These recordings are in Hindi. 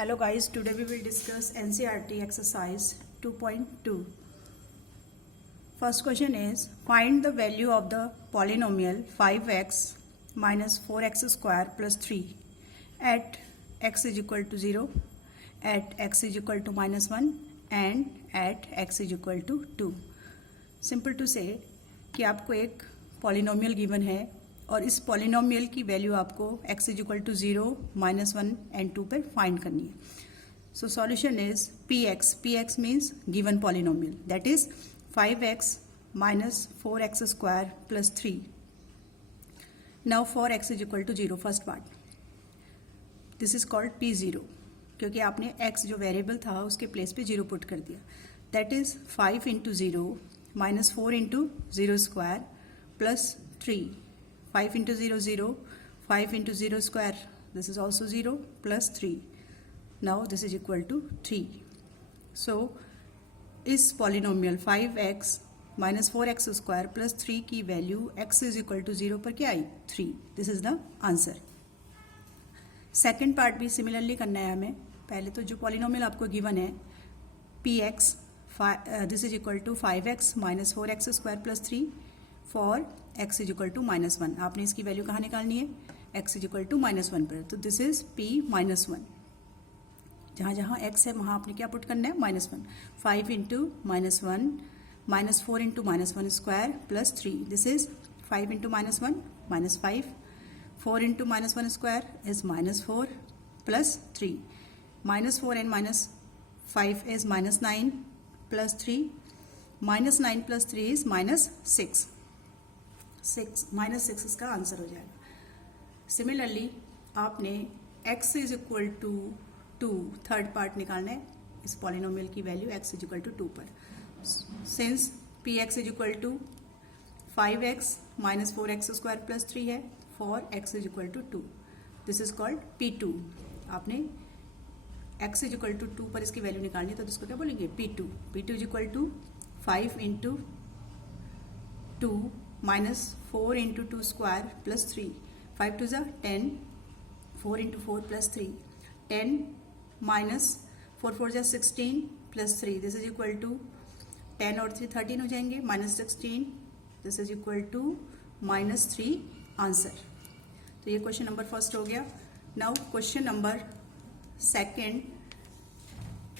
Hello guys, today we will discuss NCERT exercise 2.2. First question is, find the value of the polynomial 5x minus 4x square plus 3 at x is equal to 0, at x is equal to minus 1 and at x is equal to 2. Simple to say कि आपको एक polynomial given है और इस पॉलिनोमियल की वैल्यू आपको x is equal to 0, -1 and 2 पर फाइंड करनी है. So solution is px means given polynomial that is 5x minus 4x square plus 3. Now for x is equal to 0 first part, this is called p0 क्योंकि आपने x जो वेरिएबल था उसके प्लेस पे 0 पुट कर दिया. That is 5 into 0 minus 4 into 0 square plus 3. 5 into 0, 0. 5 into 0 square, this is also 0, plus 3. Now this is equal to 3. So, इस polynomial 5x minus 4x square plus 3 की value x is equal to 0 पर क्या आई? 3. This is the answer. Second part भी सिमिलरली करना है हमें. पहले तो जो polynomial आपको गिवन है px, this is equal to 5x minus 4x square plus 3 for x is equal to -1. आपने इसकी वैल्यू कहाँ निकालनी है? x इज इक्वल टू -1 पर. तो दिस इज p -1. जहाँ जहाँ x है वहाँ आपने क्या पुट करना है? -1. 5 into -1 minus 4 into -1 square plus 3. This is 5 into -1 -5. 4 into -1 square is -4 plus 3. -4 and -5 is -9 plus 3. -9 plus 3 is -6. -6 इसका आंसर हो जाएगा. सिमिलरली आपने x is equal to 2 third part निकालना है इस पॉलिनोमियल की value x is equal to 2 पर. Since px is equal to 5x minus 4x square plus 3 है for x is equal to 2. This is called p2. आपने x इज इक्वल टू 2 पर इसकी वैल्यू निकालनी है तो इसको क्या बोलेंगे? p2. p2 is equal to 5 into 2 minus 4 into 2 square plus 3. 5 to the 10. 4 into 4 plus 3. 10 minus 4 4 जा 16 plus 3. This is equal to 10 और 3 13 हो जाएंगे minus 16. This is equal to -3 answer. तो ये क्वेश्चन नंबर फर्स्ट हो गया. नाउ क्वेश्चन नंबर सेकेंड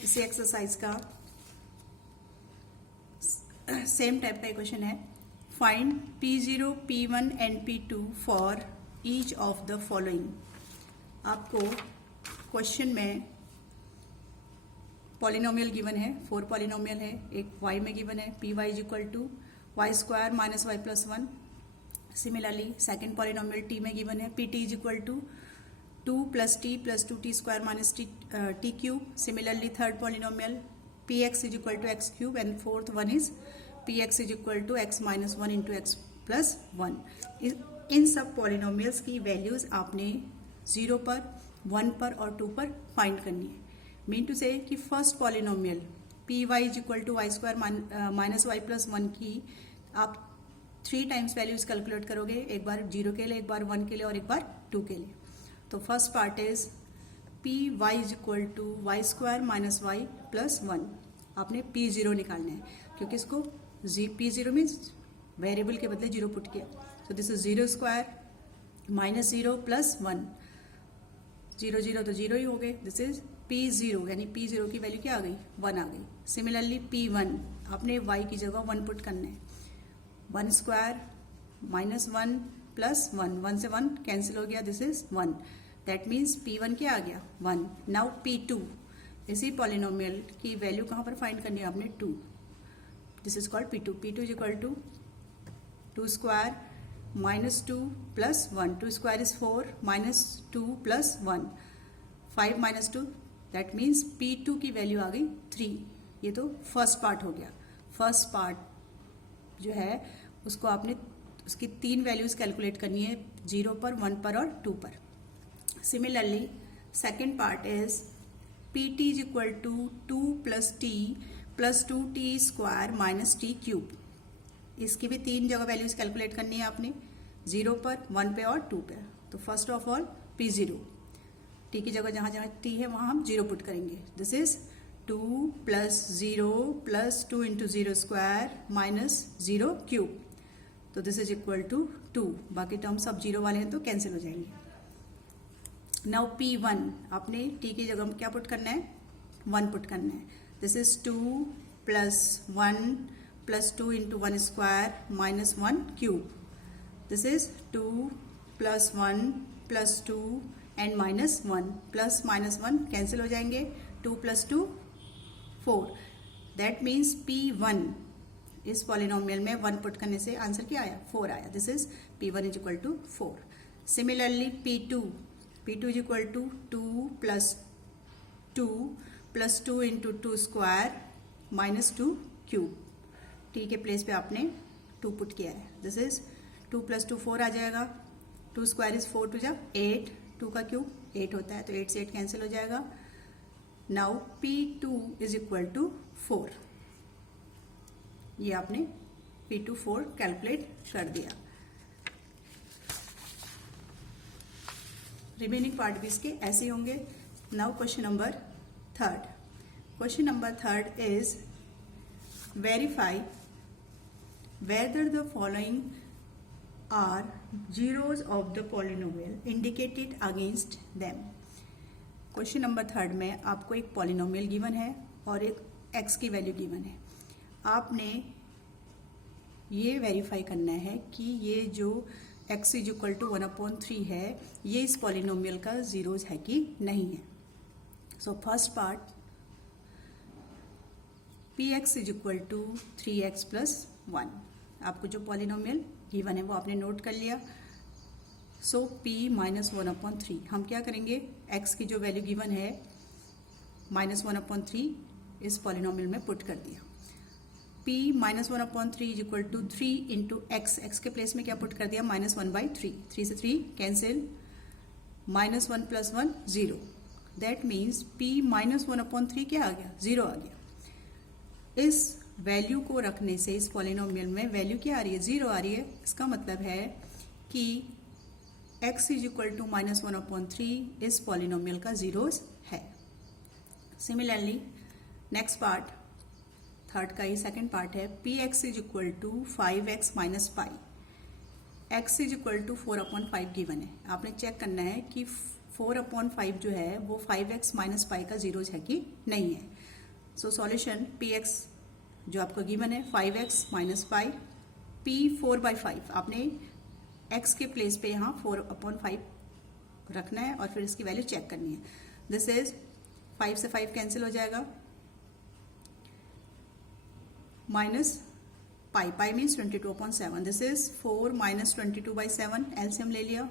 इसी एक्सरसाइज का सेम टाइप का क्वेश्चन है. Find P0, P1 and P2 for each of the following. आपको क्वेश्चन में पॉलिनोमियल गिवन है, 4 पॉलिनोमियल है. एक y में गिवन है py is equal to Y square minus Y plus 1. Similarly second polynomial t में गिवन है pt is equal to 2 plus t square minus t cube. Similarly third polynomial px is equal to X cube and fourth one is px is equal to x minus 1 into X plus 1. इन सब पॉलिनोमियल्स की वैल्यूज आपने 0 पर, 1 पर और 2 पर फाइंड करनी है. मीन टू से कि first polynomial py is equal to Y square minus Y plus 1 की आप 3 टाइम्स वैल्यूज कैलकुलेट करोगे. एक बार 0 के लिए, एक बार 1 के लिए और एक बार 2 के लिए. तो first part is py is equal to Y square minus Y plus 1. आपने p0 निकालना है क्योंकि इसको p0 मीन्स वेरिएबल के बदले 0 पुट किया. So this is 0 square minus 0 plus 1. 0 0 तो 0 ही हो गए. दिस इज p0 यानी p0 की वैल्यू क्या आ गई? 1 आ गई. सिमिलरली p1 आपने y की जगह 1 पुट करना है. 1 स्क्वायर माइनस 1 प्लस 1. 1 से 1 कैंसिल हो गया. This is 1. That means p1 क्या आ गया? 1. नाउ p2 इसी पॉलिनोमियल की वैल्यू कहाँ पर फाइंड करनी है आपने? 2. This is called P2. P2 is equal to 2 square minus 2 plus 1. 2 square is 4 minus 2 plus 1. 5 minus 2 that means P2 की वैल्यू आ गई 3. ये तो फर्स्ट पार्ट हो गया. फर्स्ट पार्ट जो है उसको आपने उसकी 3 वैल्यूज कैलकुलेट करनी है 0 पर, 1 पर और 2 पर. Similarly second part is PT is equal to 2 plus t plus 2t square minus t cube. इसकी भी 3 जगह वैल्यूज कैलकुलेट करनी है आपने 0 पर, 1 पे और 2 पे. तो first of all p0. T की जगह जहाँ जहाँ टी है वहाँ हम 0 पुट करेंगे. This is 2 plus 0 plus 2 into 0 square minus 0 cube. तो दिस इज इक्वल टू 2. बाकी टर्म्स अब 0 वाले हैं तो कैंसिल हो जाएंगे. नाउ P1 आपने टी की जगह क्या पुट करना है, 1 पुट करना है. This is 2 plus 1 plus 2 into 1 square minus 1 cube. This is 2 plus 1 plus 2 and minus 1. Plus minus 1 cancel हो जाएंगे. 2 प्लस 2 4. दैट मीन्स P1 इस पॉलिनोमियल में 1 पुट करने से आंसर क्या आया, 4 आया. This is P1 is equal to 4. Similarly P2 is equal to 2 plus 2 into 2 square minus 2 cube. T के प्लेस पे आपने 2 पुट किया है. दिस इज 2 प्लस 2 4 आ जाएगा. 2 स्क्वायर इज 4 2 जा 8. 2 का क्यूब 8 होता है तो 8 से 8 कैंसिल हो जाएगा. Now P2 is equal to 4. ये आपने P2 4 कैलकुलेट कर दिया. रिमेनिंग पार्ट भी इसके ऐसे होंगे. Now question number 3. Question number 3 is verify whether the following are zeros of the polynomial indicated against them. Question number 3 में आपको एक पॉलिनोमियल गिवन है और एक x की वैल्यू गिवन है. आपने ये वेरीफाई करना है कि ये जो x इज इक्वल टू 1/3 है ये इस पॉलिनोमियल का जीरोज है कि नहीं है. So first part px is equal to 3x plus 1. आपको जो पॉलिनोमियल गिवन है वो आपने नोट कर लिया. सो p माइनस 1/3 हम क्या करेंगे, x की जो वैल्यू गिवन है माइनस 1/3 इस पॉलिनोमियल में पुट कर दिया. p minus 1/3 is equal to 3 into x के प्लेस में क्या पुट कर दिया, माइनस 1/3. 3 से 3 cancel. Minus 1 plus 1 0. That means p minus 1/3 क्या आ गया, 0 आ गया. इस वैल्यू को रखने से इस पॉलिनोमियल में वैल्यू क्या आ रही है, 0 आ रही है. इसका मतलब है कि x is equal to minus 1/3 इस पॉलिनोमियल का जीरोस है. सिमिलरली नेक्स्ट पार्ट थर्ड का ही सेकेंड पार्ट है px is equal to 5x minus pi. x is equal to 4/5 given है. आपने चेक करना है कि 4/5 जो है वो 5x माइनस पाई का जीरोज है कि नहीं है. सो सॉल्यूशन px जो आपको गिवन है 5x माइनस पाई. p 4/5 आपने x के प्लेस पे यहाँ 4/5 रखना है और फिर इसकी वैल्यू चेक करनी है. दिस इज 5 से 5 कैंसिल हो जाएगा. Minus pi means 22/7. This is 4 minus 22/7. LCM ले लिया.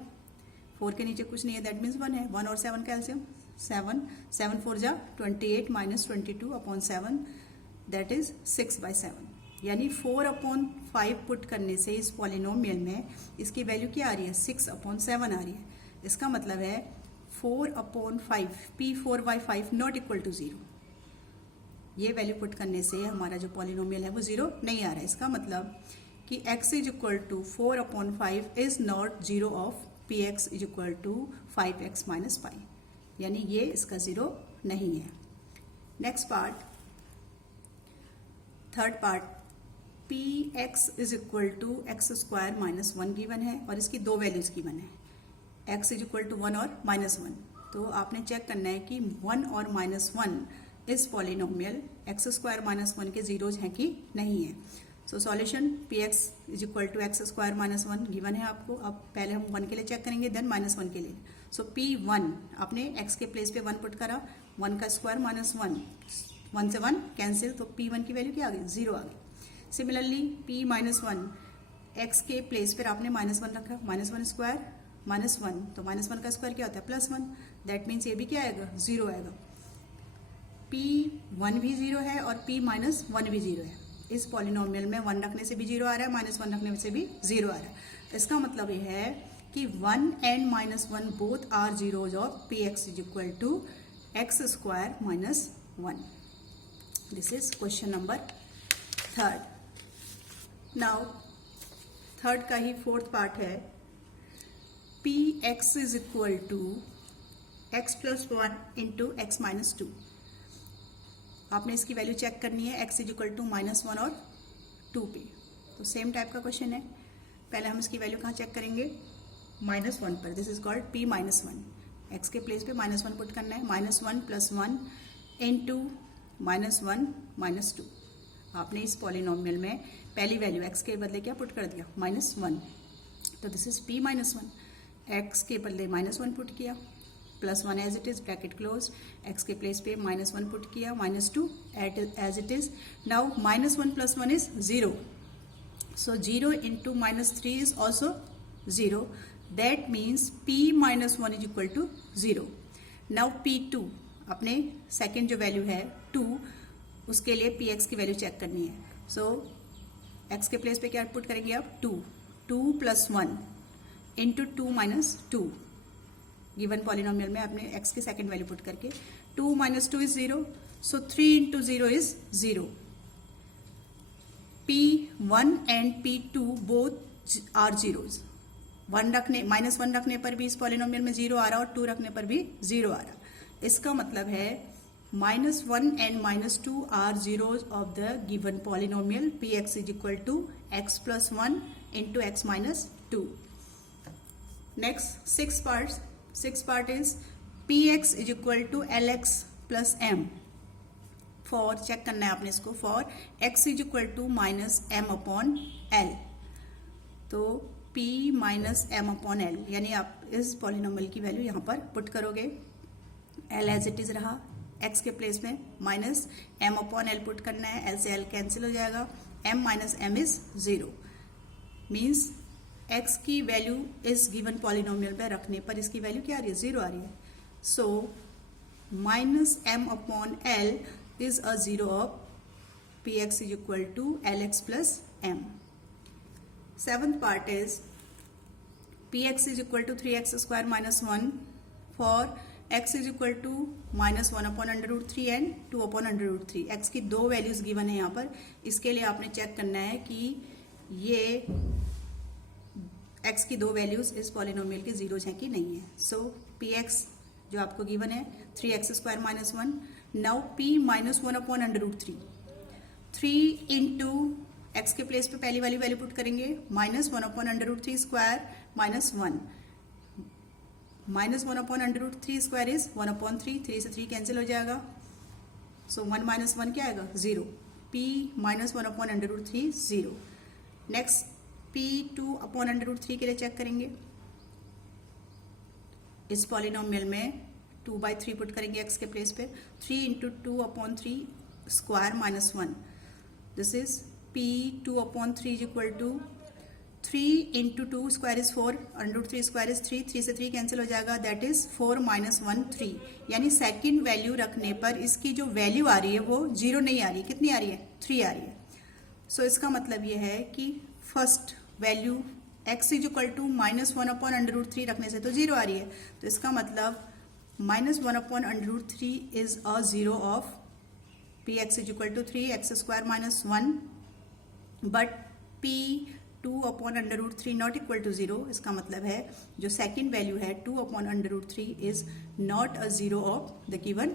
4 के नीचे कुछ नहीं है दैट मीन्स 1 है. 1 और 7 का एलसीएम 7. 7 4 जा 28 माइनस 22/7 दैट इज 6/7. यानी 4/5 पुट करने से इस पॉलिनोमियल में इसकी वैल्यू क्या आ रही है, 6/7 आ रही है. इसका मतलब है 4/5 p 4/5 नॉट इक्वल टू 0. ये वैल्यू पुट करने से हमारा जो पॉलिनोमियल है वो 0 नहीं आ रहा है. इसका मतलब कि x is equal to 4/5 is not 0 of px is equal to 5x minus pi. यानी ये इसका 0 नहीं है. Next part third part px is equal to X square minus 1 given है और इसकी दो वैल्यूज गिवन है, x इज इक्वल टू 1 और माइनस 1. तो आपने चेक करना है कि 1 और माइनस 1 इस पॉलिनोमियल एक्स स्क्वायर माइनस 1 के जीरोज हैं कि नहीं है. So solution px is equal to X square minus 1 given है आपको. अब पहले हम 1 के लिए चेक करेंगे देन माइनस 1 के लिए. सो p1 आपने x के प्लेस पे 1 पुट करा. 1 का स्क्वायर माइनस 1, 1 से 1 कैंसिल. तो p1 की वैल्यू क्या आ गई, 0 आ गई. सिमिलरली p माइनस 1 x के प्लेस पर आपने माइनस 1 रखा. माइनस 1 स्क्वायर माइनस 1, तो माइनस 1 का स्क्वायर क्या होता है, प्लस 1. दैट मीन्स ये भी क्या आएगा, 0 आएगा. p1 भी 0 है और p माइनस 1 भी 0 है. इस पॉलिनोमियल में 1 रखने से भी 0 आ रहा है, माइनस 1 रखने से भी 0 आ रहा है. इसका मतलब ये है कि 1 and minus 1 both are zeros of px is equal to X square minus 1. This is question number third. Now third का ही फोर्थ पार्ट है px is equal to x plus 1 into X minus 2। आपने इसकी वैल्यू चेक करनी है x इज इक्वल टू -1 और 2 पे। तो सेम टाइप का क्वेश्चन है। पहले हम इसकी वैल्यू कहाँ चेक करेंगे, -1 पर। This is called p -1। x के प्लेस पे -1 पुट करना है। -1 प्लस 1 इंटू -1 माइनस 2। आपने इस पॉलिनोमियल में पहली वैल्यू x के बदले क्या पुट कर दिया, -1। तो दिस इज p -1। x के बदले -1 पुट किया, +1 as it is, bracket close. x के प्लेस पे -1 पुट किया, -2 as it is. Now -1 plus 1 is 0। So 0 into -3 is also 0. That means p minus 1 is equal to 0. Now p2, अपने सेकेंड जो वैल्यू है 2, उसके लिए px की वैल्यू चेक करनी है। So x के प्लेस पे क्या पुट करेंगे आप, 2 plus 1 into 2 minus 2। Given polynomial में आपने x की सेकेंड वैल्यू पुट करके 2 minus 2 is 0। So 3 into 0 is 0। P1 and P2 both are zeros. -1 रखने पर भी इस पॉलिनोमियल में 0 आ रहा और 2 रखने पर भी 0 आ रहा। इसका मतलब है -1 and -2 are zeros of the given polynomial Px is equal to x plus 1 into X minus 2। Next six part is Px is equal to Lx plus m। For check करना है आपने इसको, for x is equal to -m upon l। तो p minus m upon l, यानी आप इस पॉलिनोमियल की वैल्यू यहाँ पर पुट करोगे। l एज इट इज रहा, x के प्लेस में -m अपॉन l पुट करना है। l से l कैंसिल हो जाएगा, m minus m is 0। Means x की वैल्यू इस गिवन पॉलिनोमियल पे रखने पर इसकी वैल्यू क्या आ रही है, 0 आ रही है। सो -m upon l is a 0 of px is equal to lx plus m. Seventh part is px is equal to 3x square minus 1 for x is equal to -1 upon √3 and 2 upon √3। x की दो वैल्यूज गिवन है यहाँ पर। इसके लिए आपने चेक करना है कि ये x की दो वैल्यूज इस पॉलिनोमियल के जीरोज हैं कि नहीं है। सो px जो आपको गिवन है 3x square minus 1। Now p -1 upon √3। 3 into x के प्लेस पे पहली वाली वैल्यू पुट करेंगे, -1 upon √3 square minus 1। -1 upon √3 square is 1 upon 3। 3 से 3 कैंसिल हो जाएगा। सो 1 माइनस 1 क्या आएगा, 0। p -1 upon √3 0। Next p2 upon √3 के लिए चेक करेंगे। इस पॉलिनोमियल में 2/3 पुट करेंगे x के प्लेस पे। 3 into 2 upon 3 square minus 1। This is p2 upon 3 is equal to 3 into 2 square is 4, √3 square is 3। 3 से 3 कैंसिल हो जाएगा, दैट इज 4 माइनस 1 3। यानी सेकेंड वैल्यू रखने पर इसकी जो वैल्यू आ रही है वो 0 नहीं आ रही है। कितनी आ रही है, 3 आ रही है। सो इसका मतलब ये है कि first value x is equal to -1 upon √3 रखने से तो 0 आ रही है। तो इसका मतलब -1 upon √3 is a 0 of px is equal to 3x square minus 1, but p2 upon √3 not equal to 0। इसका मतलब है जो सेकेंड वैल्यू है 2 upon √3 is not a 0 of the given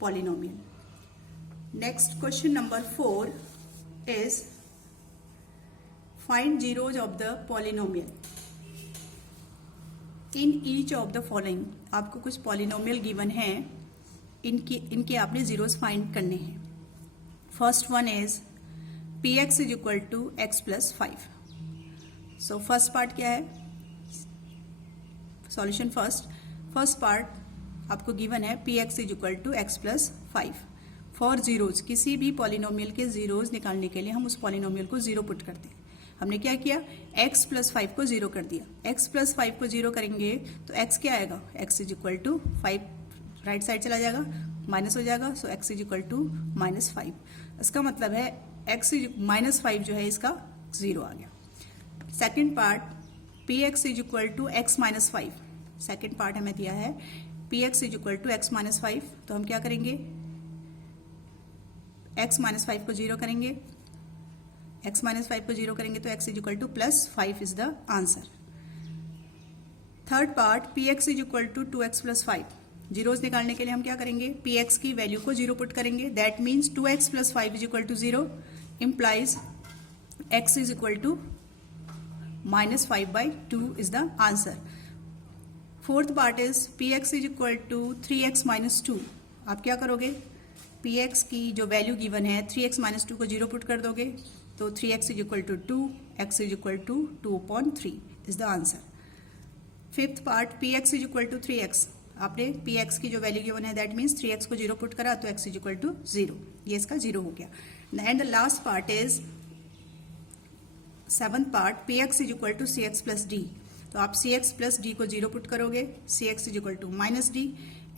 polynomial. Next question number 4 is find zeros of the polynomial in each of the following. आपको कुछ पॉलिनोमियल गिवन है, इनके आपने जीरोज फाइंड करने हैं। First one is px is equal to x plus 5। So first part क्या है, सॉल्यूशन फर्स्ट पार्ट आपको गिवन है px is equal to x plus 5। For zeros, किसी भी पॉलिनोमियल के जीरोज निकालने के लिए हम उस पॉलिनोमियल को 0 पुट करते हैं। हमने क्या किया, x प्लस 5 को 0 कर दिया। x प्लस 5 को 0 करेंगे तो x क्या आएगा, x is equal to 5 right side चला जाएगा, माइनस हो जाएगा। So x is equal to -5। इसका मतलब है x -5 जो है इसका 0 आ गया। Second part px is equal to x minus 5। Second part हमें दिया है px is equal to x minus 5। तो हम क्या करेंगे, x माइनस 5 को 0 करेंगे। x माइनस 5 को 0 करेंगे तो x is equal to plus 5 is the answer. Third part px is equal to 2x plus 5। Zeros निकालने के लिए हम क्या करेंगे, पी एक्स की वैल्यू को जीरो पुट करेंगे. That means 2x plus 5 is equal to 0 implies x is equal to minus 5/2 is the answer. Fourth part is px is equal to 3x minus 2. आप क्या करोगे, px की जो वैल्यू गिवन है 3x minus 2 को जीरो पुट कर दोगे तो 3x is equal to 2, x is equal to 2/3 is the answer. Fifth part px is equal to 3x. आपने px की जो वैल्यू गिवन है दैट मीन्स 3x को जीरो पुट करा तो x is equal to 0. ये इसका जीरो हो गया. And the last part is seventh part, px is equal to cx plus d. तो आप cx plus d को जीरो पुट करोगे, cx is equal to minus d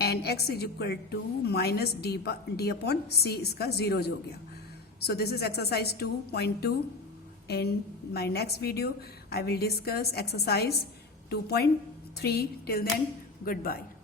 and x is equal to minus d upon c, इसका जीरो हो गया. So this is exercise 2.2. In my next video, I will discuss exercise 2.3. Till then, goodbye.